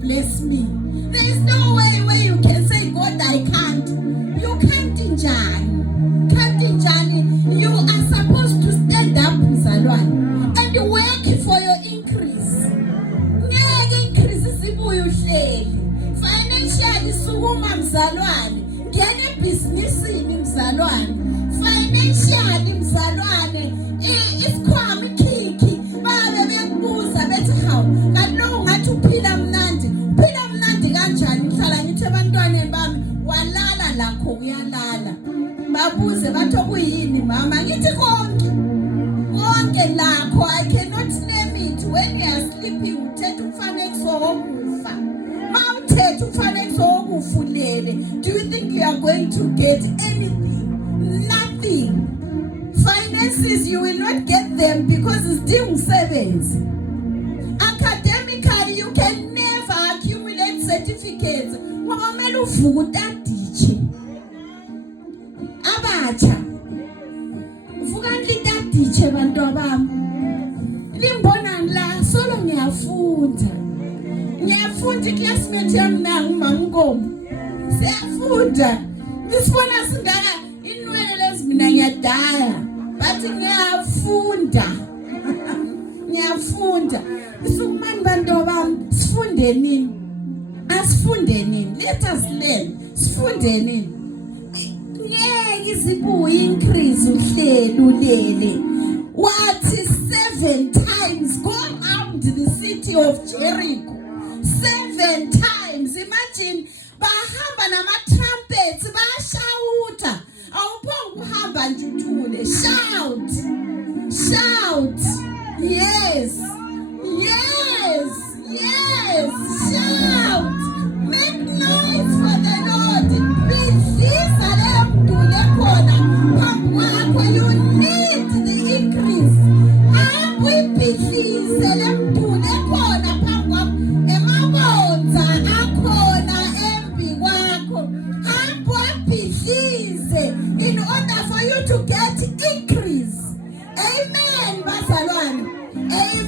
bless me. There is no way where you can say, God, I can't. You can't injani. Can't injani. You are supposed to stand up, mzalwane, and work for your increase. Ngeke increase sibuye uhleli. Financially sukuma mzalwane. Ngene ebhizinisini mzalwane. Financially mzalwane. Isikhwama ikhikhi. Babe bekubuza bethi hawu. Kanti lo ngathi uphila mnandi. Uphila mnandi kanjani? Ngihlala ngithi ebantwaneni bami walala lakho kuyalala. Babuze bathi okuyini mama? Ngithi konke. Konke lakho. I cannot name it. When you are sleeping uthetha umfanekiso wokufa. Mawuthetha umfanekiso wokufulele. Do you think you are going to get anything? Nothing. Finances, you will not get them because it's still savings. Academically, you can never accumulate certificates. Wamamele uvuka utadiche. Abacha. Uvuka ngitadiche bantu abami. Limbona la solo ngiyafunda. Ngiyafunda classmate yami nangu mangomo. Siyafunda. Ngisibona singaka inwele lezi mina ngiyadaya. Bathi ngiyafunda. Ngiyafunda. Isumani bantu bami sifunde nini? Asifunde nini? Let us learn. Sifunde nini? Ngeke izibuye increase uhlelo ulele. Wathi 7 times go around the city of Jericho. 7 times. Imagine bahamba nama trumpets bashauta. Awuphonga uhamba nje uthule. Shout. Shout. Yes. Yes. Yes. Shout. Make noise for the Lord. Bidlisa leyo mdule khona phambi kwakho. You need the increase. Akuyibhidlise le mdule khona phambi kwakho. Emabonza akhona embi kwakho. Akubhidlise in order for you to get increase. Amen, bazalwane. Amen.